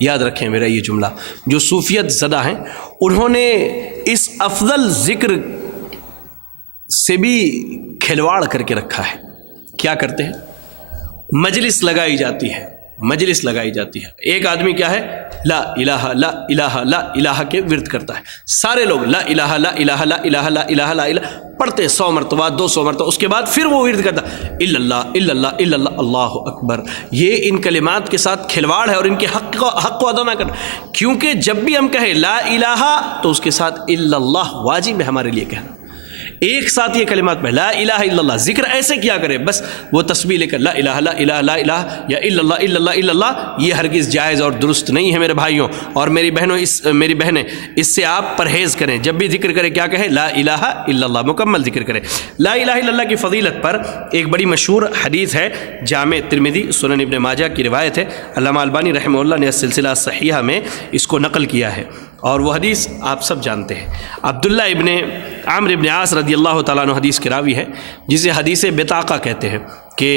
یاد رکھیں میرا یہ جملہ، جو صوفیت زدہ ہیں، انہوں نے اس افضل ذکر سے بھی کھلواڑ کر کے رکھا ہے۔ کیا کرتے ہیں؟ مجلس لگائی جاتی ہے، مجلس لگائی جاتی ہے، ایک آدمی کیا ہے؟ لا الہ لا الہ لا الہ کے ورد کرتا ہے، سارے لوگ لا الہ لا الہ لا الہ لا الہ لا الہ پڑھتے 100 مرتبہ 200 مرتبہ، اس کے بعد پھر وہ ورد کرتا الا اللہ الا اللہ الا اللہ اللہ اکبر۔ یہ ان کلمات کے ساتھ کھلواڑ ہے اور ان کے حق کو ادا نہ کرنا، کیونکہ جب بھی ہم کہیں لا الہ تو اس کے ساتھ الا اللہ واجب ہے ہمارے لیے کہنا۔ ایک ساتھ یہ کلمات میں لا الہ الا اللہ، ذکر ایسے کیا کرے بس وہ تسبیح لے کر لا الہ لا الہ لا الہ یا الا اللہ الا اللہ الا اللہ، یہ ہرگز جائز اور درست نہیں ہے میرے بھائیوں اور میری بہنوں۔ میری بہنیں اس سے آپ پرہیز کریں، جب بھی ذکر کریں کیا کہیں؟ لا الہ الا اللہ، مکمل ذکر کریں۔ لا الہ الا اللہ کی فضیلت پر ایک بڑی مشہور حدیث ہے، جامع ترمذی سنن ابن ماجہ کی روایت ہے، علامہ البانی رحمہ اللہ نے سلسلہ صحیحہ میں اس کو نقل کیا ہے اور وہ حدیث آپ سب جانتے ہیں۔ عبداللہ ابن عمرو ابن عاص رضی اللہ تعالیٰ عنہ حدیث کے راوی ہے، جسے حدیث بطاقہ کہتے ہیں، کہ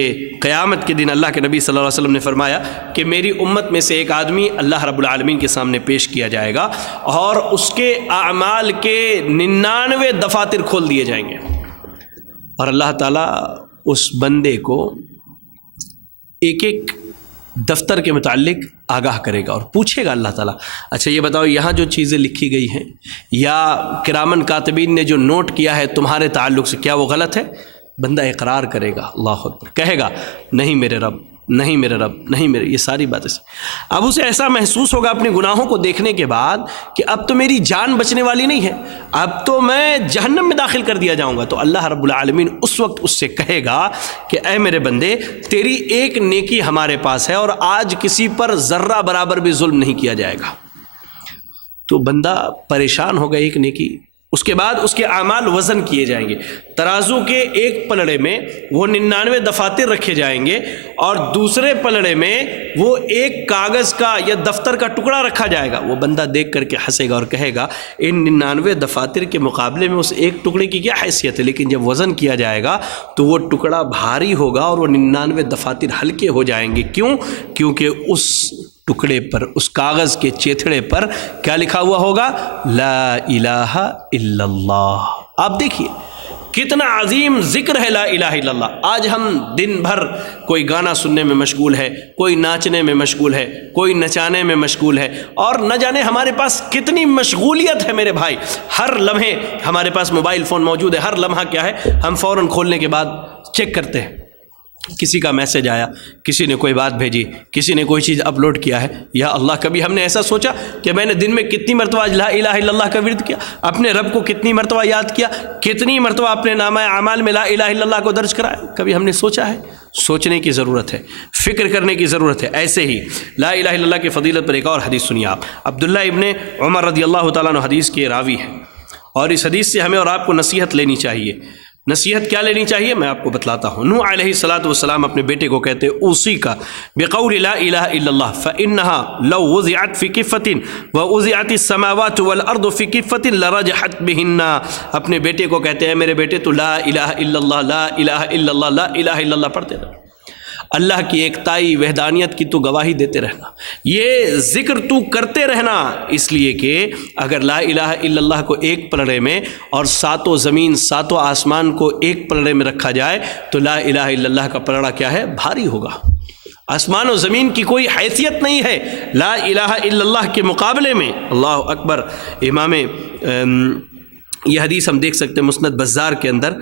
قیامت کے دن اللہ کے نبی صلی اللہ علیہ وسلم نے فرمایا کہ میری امت میں سے ایک آدمی اللہ رب العالمین کے سامنے پیش کیا جائے گا اور اس کے اعمال کے 99 دفاتر کھول دیے جائیں گے اور اللہ تعالیٰ اس بندے کو ایک ایک دفتر کے متعلق آگاہ کرے گا اور پوچھے گا اللہ تعالیٰ، اچھا یہ بتاؤ یہاں جو چیزیں لکھی گئی ہیں یا کرامن کاتبین نے جو نوٹ کیا ہے تمہارے تعلق سے کیا وہ غلط ہے؟ بندہ اقرار کرے گا، اللہ اکبر، کہے گا نہیں میرے رب، نہیں میرے رب، نہیں میرے، یہ ساری باتیں سے اب اسے ایسا محسوس ہوگا اپنے گناہوں کو دیکھنے کے بعد کہ اب تو میری جان بچنے والی نہیں ہے، اب تو میں جہنم میں داخل کر دیا جاؤں گا۔ تو اللہ رب العالمین اس وقت اس سے کہے گا کہ اے میرے بندے، تیری ایک نیکی ہمارے پاس ہے اور آج کسی پر ذرہ برابر بھی ظلم نہیں کیا جائے گا۔ تو بندہ پریشان ہوگا ایک نیکی، اس کے بعد اس کے اعمال وزن کیے جائیں گے، ترازو کے ایک پلڑے میں وہ 99 دفاتر رکھے جائیں گے اور دوسرے پلڑے میں وہ ایک کاغذ کا یا دفتر کا ٹکڑا رکھا جائے گا۔ وہ بندہ دیکھ کر کے ہنسے گا اور کہے گا ان 99 دفاتر کے مقابلے میں اس ایک ٹکڑے کی کیا حیثیت ہے، لیکن جب وزن کیا جائے گا تو وہ ٹکڑا بھاری ہوگا اور وہ 99 دفاتر ہلکے ہو جائیں گے۔ کیوں؟ کیونکہ اس ٹکڑے پر، اس کاغذ کے چیتھڑے پر کیا لکھا ہوا ہوگا؟ لا الہ الا اللہ۔ آپ دیکھیے کتنا عظیم ذکر ہے لا الہ الا اللہ۔ آج ہم دن بھر کوئی گانا سننے میں مشغول ہے، کوئی ناچنے میں مشغول ہے، کوئی نچانے میں مشغول ہے، اور نہ جانے ہمارے پاس کتنی مشغولیت ہے میرے بھائی۔ ہر لمحے ہمارے پاس موبائل فون موجود ہے، ہر لمحہ کیا ہے ہم فوراً کھولنے کے بعد چیک کرتے ہیں، کسی کا میسج آیا، کسی نے کوئی بات بھیجی، کسی نے کوئی چیز اپلوڈ کیا ہے۔ یا اللہ، کبھی ہم نے ایسا سوچا کہ میں نے دن میں کتنی مرتبہ لا الہ الا اللہ کا ورد کیا، اپنے رب کو کتنی مرتبہ یاد کیا، کتنی مرتبہ اپنے نامہ اعمال میں لا الہ الا اللہ کو درج کرایا؟ کبھی ہم نے سوچا ہے؟ سوچنے کی ضرورت ہے، فکر کرنے کی ضرورت ہے۔ ایسے ہی لا الہ الا اللہ کی فضیلت پر ایک اور حدیث سنیے آپ۔ عبداللہ ابن عمر رضی اللہ تعالیٰ عنہ حدیث کے راوی ہیں، اور اس حدیث سے ہمیں اور آپ کو نصیحت لینی چاہیے۔ نصیحت کیا لینی چاہیے میں آپ کو بتلاتا ہوں۔ نوح علیہ الصلاۃ والسلام اپنے بیٹے کو کہتے اوصیک بقول لا الہ الا اللہ فانها لو وضعت في كفة ووضعت السماوات والارض في كفة لرجحت بهن۔ اپنے بیٹے کو کہتے ہیں میرے بیٹے تو لا الہ الا اللہ لا الہ الا اللہ لا الہ الا اللہ پڑھتے رہو، اللہ کی ایکتائی وحدانیت کی تو گواہی دیتے رہنا، یہ ذکر تو کرتے رہنا، اس لیے کہ اگر لا الہ الا اللہ کو ایک پلڑے میں اور ساتوں زمین ساتوں آسمان کو ایک پلڑے میں رکھا جائے تو لا الہ الا اللہ کا پلڑا کیا ہے؟ بھاری ہوگا۔ آسمان و زمین کی کوئی حیثیت نہیں ہے لا الہ الا اللہ کے مقابلے میں۔ اللہ اکبر۔ یہ حدیث ہم دیکھ سکتے ہیں مسند بزار کے اندر،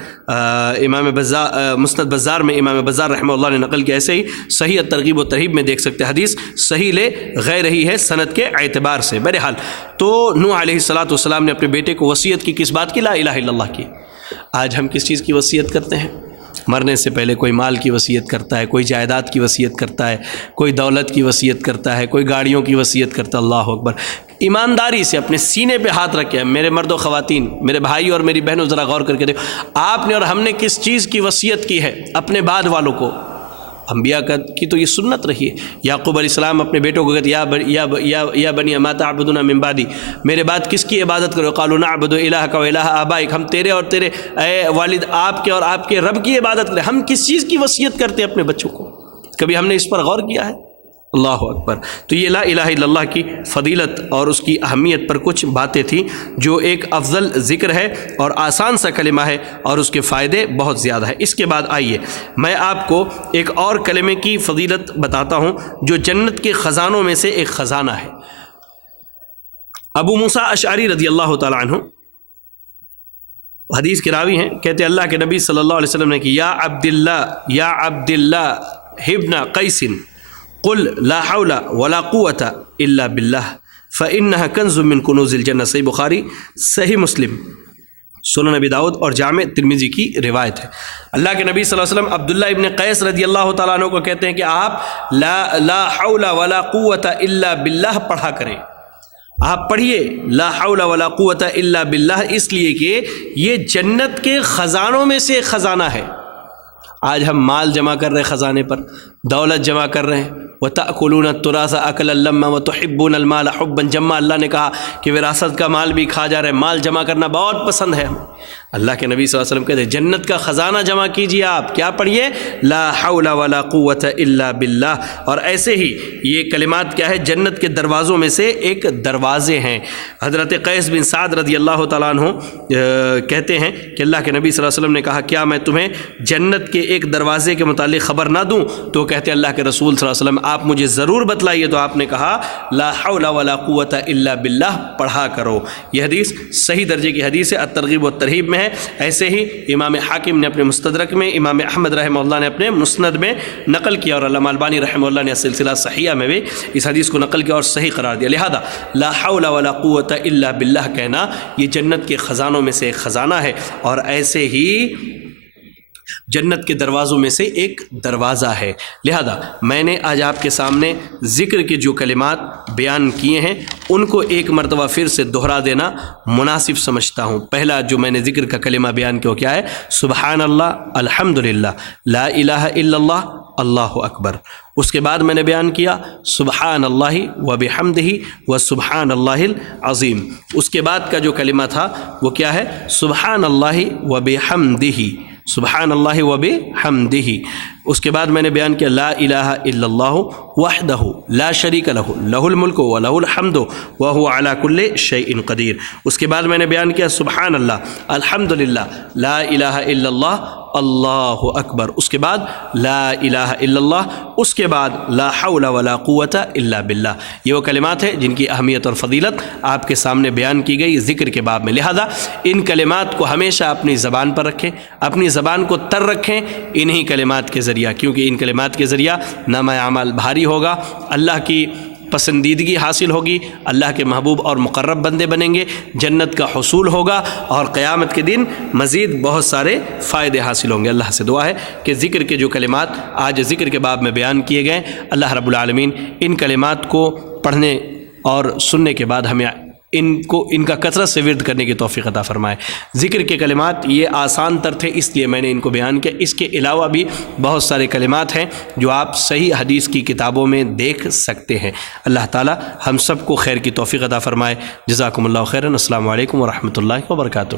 مسند بزار میں امام بزار رحمہ اللہ نے نقل کیا۔ ایسے ہی صحیح الترغیب و ترہیب میں دیکھ سکتے ہیں، حدیث صحیح لے غیر رہی ہے سند کے اعتبار سے۔ بہرحال تو نوح علیہ الصلاۃ والسلام نے اپنے بیٹے کو وصیت کی، کس بات کی؟ لا الہ الا اللہ کی۔ آج ہم کس چیز کی وصیت کرتے ہیں؟ مرنے سے پہلے کوئی مال کی وصیت کرتا ہے، کوئی جائیداد کی وصیت کرتا ہے، کوئی دولت کی وصیت کرتا ہے، کوئی گاڑیوں کی وصیت کرتا ہے۔ اللہ اکبر۔ ایمانداری سے اپنے سینے پہ ہاتھ رکھے، میرے مرد و خواتین، میرے بھائی اور میری بہنوں، ذرا غور کر کے دیکھو آپ نے اور ہم نے کس چیز کی وصیت کی ہے اپنے بعد والوں کو۔ انبیاء کی تو یہ سنت رہی ہے۔ یعقوب علیہ السلام اپنے بیٹوں کو کہتے یا بنی اما تعبدون من بعدی، میرے بعد کس کی عبادت کرو؟ قالوا نعبد الہک و الہ آبائک، ہم تیرے اور تیرے اے والد آپ کے اور آپ کے رب کی عبادت کریں۔ ہم کس چیز کی وصیت کرتے ہیں اپنے بچوں کو؟ کبھی ہم نے اس پر غور کیا ہے؟ اللہ اکبر۔ تو یہ لا الہ الا اللہ کی فضیلت اور اس کی اہمیت پر کچھ باتیں تھیں، جو ایک افضل ذکر ہے اور آسان سا کلمہ ہے اور اس کے فائدے بہت زیادہ ہیں۔ اس کے بعد آئیے میں آپ کو ایک اور کلمے کی فضیلت بتاتا ہوں جو جنت کے خزانوں میں سے ایک خزانہ ہے۔ ابو موسیٰ اشعری رضی اللہ تعالیٰ عنہ حدیث کے راوی ہیں، کہتے اللہ کے نبی صلی اللہ علیہ وسلم نے کہ یا عبداللہ ابن قیس قل لا حول ولا قوة الا باللہ فإنها کنز من کنوز الجنہ۔ صحیح بخاری، صحیح مسلم، سنن نبی داؤد اور جامع ترمذی کی روایت ہے۔ اللہ کے نبی صلی اللہ علیہ وسلم عبداللہ ابن قیس رضی اللہ تعالیٰ عنہ کو کہتے ہیں کہ آپ لا حول ولا قوة الا باللہ پڑھا کریں۔ آپ پڑھیے لا حول ولا قوة الا باللہ، اس لیے کہ یہ جنت کے خزانوں میں سے ایک خزانہ ہے۔ آج ہم مال جمع کر رہے ہیں خزانے پر، دولت جمع کر رہے ہیں، وَتَأْكُلُونَ التُّرَاثَ أَكْلًا لَمًّا وَتُحِبُّونَ الْمَالَ حُبًّا جَمًّا۔ اللہ نے کہا کہ وراثت کا مال بھی کھا جا رہے ہیں، مال جمع کرنا بہت پسند ہے ہمیں۔ اللہ کے نبی صلی اللہ علیہ وسلم کہتے ہیں جنت کا خزانہ جمع کیجیے۔ آپ کیا پڑھیے؟ لا حول ولا قوة الا باللہ۔ اور ایسے ہی یہ کلمات کیا ہے؟ جنت کے دروازوں میں سے ایک دروازے ہیں۔ حضرت قیس بن سعد رضی اللہ تعالیٰ عنہ کہتے ہیں کہ اللہ کے نبی صلی اللہ علیہ وسلم نے کہا کیا میں تمہیں جنت کے ایک دروازے کے متعلق خبر نہ دوں؟ تو کہتے اللہ کے رسول صلی اللہ علیہ وسلم آپ مجھے ضرور بتلائیے۔ تو آپ نے کہا لا حول ولا قوة الا باللہ پڑھا کرو۔ یہ حدیث صحیح درجے کی حدیث ہے، الترغیب و ترہیب میں ہے۔ ایسے ہی امام حاکم نے اپنے مستدرک میں، امام احمد رحمہ اللہ نے اپنے مسند میں نقل کیا، اور علامہ البانی رحمہ اللہ نے سلسلہ صحیحہ میں بھی اس حدیث کو نقل کیا اور صحیح قرار دیا۔ لہذا لا حول ولا قوة الا باللہ کہنا یہ جنت کے خزانوں میں سے ایک خزانہ ہے، اور ایسے ہی جنت کے دروازوں میں سے ایک دروازہ ہے۔ لہذا میں نے آج آپ کے سامنے ذکر کے جو کلمات بیان کیے ہیں ان کو ایک مرتبہ پھر سے دہرا دینا مناسب سمجھتا ہوں۔ پہلا جو میں نے ذکر کا کلمہ بیان کیا کیا ہے؟ سبحان اللہ، الحمدللہ، لا الہ الا اللہ، اللہ اکبر۔ اس کے بعد میں نے بیان کیا سبحان اللہ و بحمدہ و سبحان اللہ العظیم۔ اس کے بعد کا جو کلمہ تھا وہ کیا ہے؟ سبحان اللہ و بحمدہ، سبحان اللہ و بحمدہ۔ اس کے بعد میں نے بیان کیا لا الہ الا اللہ وحدہ لا شریک لہ لہ الملک و لہ الحمد وہو علی کل شیء قدیر۔ اس کے بعد میں نے بیان کیا سبحان اللہ، الحمدللہ، لا الہ الا اللہ، اللہ اکبر۔ اس کے بعد لا الہ الا اللہ، اس کے بعد لا حول ولا قوت الا باللہ۔ یہ وہ کلمات ہیں جن کی اہمیت اور فضیلت آپ کے سامنے بیان کی گئی ذکر کے باب میں، لہذا ان کلمات کو ہمیشہ اپنی زبان پر رکھیں، اپنی زبان کو تر رکھیں انہی کلمات کے ذریعہ، کیونکہ ان کلمات کے ذریعہ نامہ اعمال بھاری ہوگا، اللہ کی پسندیدگی حاصل ہوگی، اللہ کے محبوب اور مقرب بندے بنیں گے، جنت کا حصول ہوگا، اور قیامت کے دن مزید بہت سارے فائدے حاصل ہوں گے۔ اللہ سے دعا ہے کہ ذکر کے جو کلمات آج ذکر کے باب میں بیان کیے گئے، اللہ رب العالمین ان کلمات کو پڑھنے اور سننے کے بعد ہمیں ان کا کثرت سے ورد کرنے کی توفیق عطا فرمائے۔ ذکر کے کلمات یہ آسان تر تھے اس لیے میں نے ان کو بیان کیا، اس کے علاوہ بھی بہت سارے کلمات ہیں جو آپ صحیح حدیث کی کتابوں میں دیکھ سکتے ہیں۔ اللہ تعالی ہم سب کو خیر کی توفیق عطا فرمائے۔ جزاکم اللہ خیرا۔ السلام علیکم ورحمۃ اللہ وبرکاتہ۔